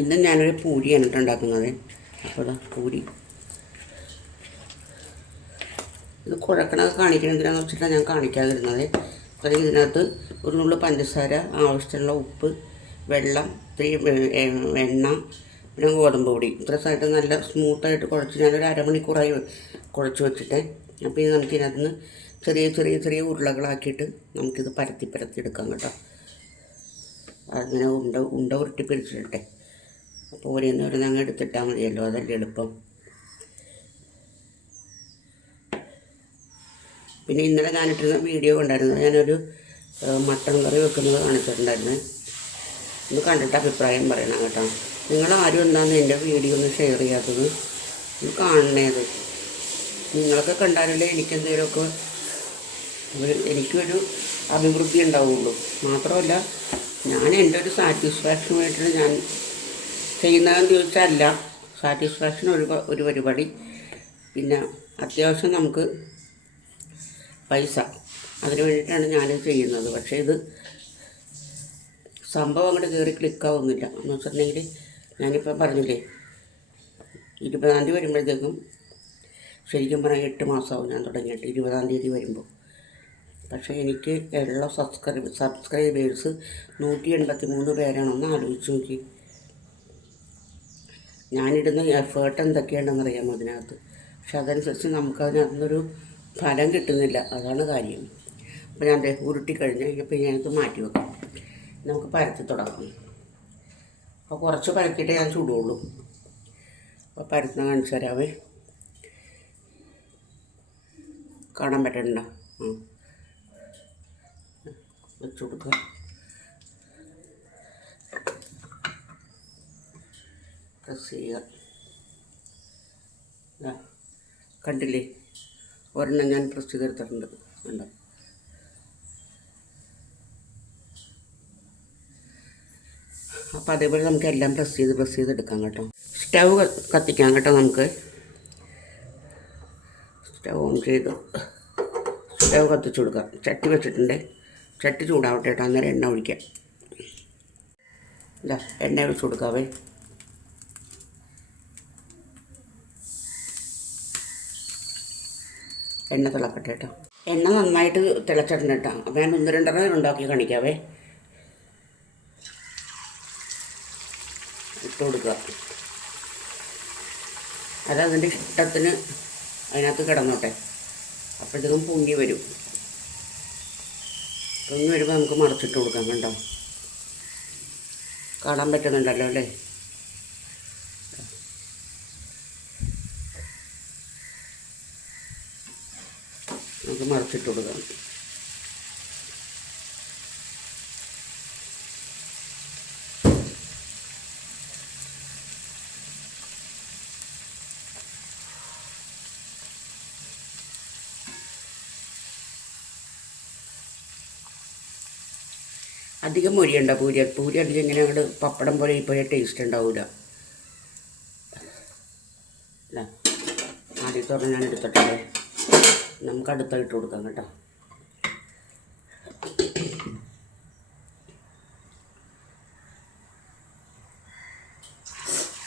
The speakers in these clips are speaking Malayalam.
ഇന്ന് ഞാനൊരു പൂരിയാണ് ഉണ്ടാക്കുന്നത്. അപ്പോൾ പൂരി ഇത് കുഴക്കണത് കാണിക്കുന്നതിനാന്ന് വെച്ചിട്ടാണ് ഞാൻ കാണിക്കാതിരുന്നത്. അല്ലെങ്കിൽ ഇതിനകത്ത് ഒരു നുള്ളു പഞ്ചസാര, ആവശ്യത്തിനുള്ള ഉപ്പ്, വെള്ളം, ഇത്തിരി എണ്ണ, പിന്നെ ഗോതമ്പ് പൊടി ഇത്ര സായിട്ട് നല്ല സ്മൂത്തായിട്ട് കുഴച്ച് ഞാനൊരു അരമണിക്കൂറായി കുഴച്ച് വെച്ചിട്ട്. അപ്പോൾ ഇത് നമുക്കിതിനകത്ത് നിന്ന് ചെറിയ ചെറിയ ചെറിയ ഉരുളകളാക്കിയിട്ട് നമുക്കിത് പരത്തി എടുക്കാം കേട്ടോ. അങ്ങനെ ഉണ്ട ഉരുട്ടി പിടിച്ചിട്ടെ. അപ്പോൾ ഓരോന്ന് അങ്ങ് എടുത്തിട്ടാൽ മതിയല്ലോ, അതല്ലേ എളുപ്പം. പിന്നെ ഇന്നലെ ഞാനിട്ടിരുന്ന വീഡിയോ ഉണ്ടായിരുന്നു, ഞാനൊരു മട്ടൻ കറി വെക്കുന്നത് കാണിച്ചിട്ടുണ്ടായിരുന്നു. ഒന്ന് കണ്ടിട്ട് അഭിപ്രായം പറയണം കേട്ടോ. നിങ്ങളാരും എന്താണെന്ന് എൻ്റെ വീഡിയോ ഒന്ന് ഷെയർ ചെയ്യാത്തത്, ഒന്ന് കാണണേത്. നിങ്ങളൊക്കെ കണ്ടാലല്ലേ എനിക്കെന്തെങ്കിലുമൊക്കെ എനിക്കൊരു അഭിവൃദ്ധി ഉണ്ടാവുള്ളൂ. മാത്രമല്ല ഞാൻ എൻ്റെ ഒരു സാറ്റിസ്ഫാക്ഷന് വേണ്ടിയിട്ട് ഞാൻ ചെയ്യുന്നതെന്ന് ചോദിച്ചാൽ സാറ്റിസ്ഫാക്ഷൻ ഒരു പരിപാടി. പിന്നെ അത്യാവശ്യം നമുക്ക് പൈസ, അതിന് വേണ്ടിയിട്ടാണ് ഞാനിത് ചെയ്യുന്നത്. പക്ഷേ ഇത് സംഭവം അങ്ങോട്ട് കയറി ക്ലിക്കാവുന്നില്ല. എന്ന് വെച്ചിട്ടുണ്ടെങ്കിൽ ഞാനിപ്പം പറഞ്ഞില്ലേ 20-ാം തീയതി വരുമ്പോഴത്തേക്കും, ശരിക്കും പറഞ്ഞാൽ 8 മാസമാവും ഞാൻ തുടങ്ങിയിട്ട് 20-ാം തീയതി വരുമ്പോൾ. പക്ഷേ എനിക്ക് ഉള്ള സബ്സ്ക്രൈബേഴ്സ് 183 പേരാണെന്ന് ആലോചിച്ച് നോക്കി. ഞാനിടുന്ന എഫേർട്ട് എന്തൊക്കെയുണ്ടെന്ന് അറിയാമോ അതിനകത്ത്. പക്ഷെ അതനുസരിച്ച് നമുക്കതിനകത്തുനിന്നൊരു ഫലം കിട്ടുന്നില്ല, അതാണ് കാര്യം. അപ്പോൾ ഞാൻ ഉരുട്ടി കഴിഞ്ഞ് ഇപ്പോൾ ഞാനത് മാറ്റി വെക്കാം. നമുക്ക് പരത്തി തുടങ്ങാം. അപ്പോൾ കുറച്ച് പരത്തിയിട്ടേ ഞാൻ ചൂടുള്ളൂ. അപ്പോൾ പരത്തുന്ന കാണിച്ചു തരാവേ. കാണാൻ പറ്റണ്ട? വെച്ച് കൊടുക്കുക. പ്രസ് ചെയ്യുക. കണ്ടില്ലേ, ഒരെണ്ണം ഞാൻ പ്രസ് ചെയ്തെടുത്തിട്ടുണ്ട്. കണ്ടോ? അപ്പോൾ അതേപോലെ നമുക്ക് എല്ലാം പ്രസ് ചെയ്തെടുക്കാം കേട്ടോ. സ്റ്റൗ കത്തിക്കാം കേട്ടോ. നമുക്ക് സ്റ്റൗ ഓൺ ചെയ്ത് സ്റ്റൗ കത്തിച്ച് കൊടുക്കാം. ചട്ടി വെച്ചിട്ടുണ്ട്, ചട്ടി ചൂടാവട്ടെ കേട്ടോ. അന്നേരം എണ്ണ ഒഴിക്കാം. ഇല്ല, എണ്ണ ഒഴിച്ച് കൊടുക്കാവേ. എണ്ണ തിളക്കട്ടെ കേട്ടോ. എണ്ണ നന്നായിട്ട് തിളച്ചിട്ടുണ്ട് കേട്ടോ. അപ്പോൾ ഞാൻ 1-2 ഉണ്ടാക്കി കാണിക്കാവേ. ഇട്ട് കൊടുക്കുക. അതതിൻ്റെ ഇഷ്ടത്തിന് അതിനകത്ത് കിടന്നോട്ടെ. അപ്പോഴത്തേക്കും പൊങ്ങി വരും. പൊങ്ങി വരുമ്പോൾ നമുക്ക് മറച്ചിട്ട് കൊടുക്കാം. കണ്ടോ? കാണാൻ പറ്റുന്നുണ്ടല്ലോ അല്ലേ? നമുക്ക് മറച്ചിട്ട് കൊടുക്കാം. അധികം മൊരിയണ്ട പൂരി അധികം ഇങ്ങനെ അങ്ങോട്ട് പപ്പടം പോലെ ഇപ്പോഴേ ടേസ്റ്റ് ഉണ്ടാവില്ല. അല്ല, ആദ്യത്തെ ഞാൻ എടുത്തിട്ടേ. നമുക്ക് അടുത്ത ഇട്ട് കൊടുക്കാം കേട്ടോ.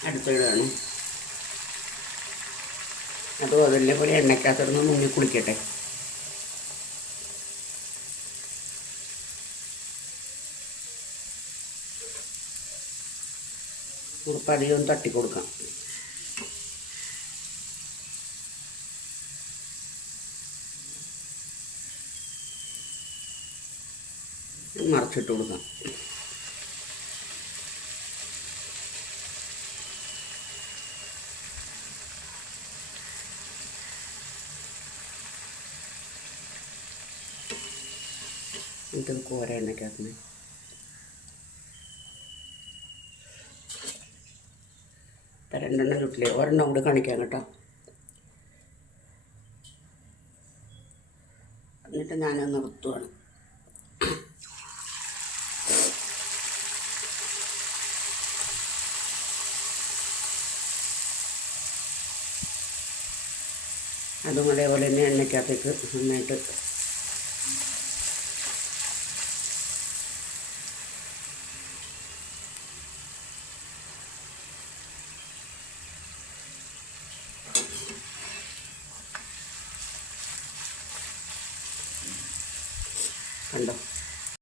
അടുത്തിടാണ്. അപ്പോൾ അതേപോലെ എണ്ണയ്ക്കകത്തിരുന്ന് മുങ്ങി കുളിക്കട്ടെ. നമുക്ക് അധികം തട്ടിക്കൊടുക്കാം. മറച്ചിട്ട് കൊടുക്കാം. എന്നിട്ട് കോര എണ്ണയ്ക്കകത്ത് ഇപ്പം 2 ചുട്ടില്ലേ, ഒരെണ്ണം കൂടി കാണിക്കാം കേട്ടോ. എന്നിട്ട് ഞാനത് നിർത്തുവാണ്. അതും അതേപോലെ തന്നെ എണ്ണയ്ക്കകത്തേക്ക് നന്നായിട്ട് കണ്ടോ.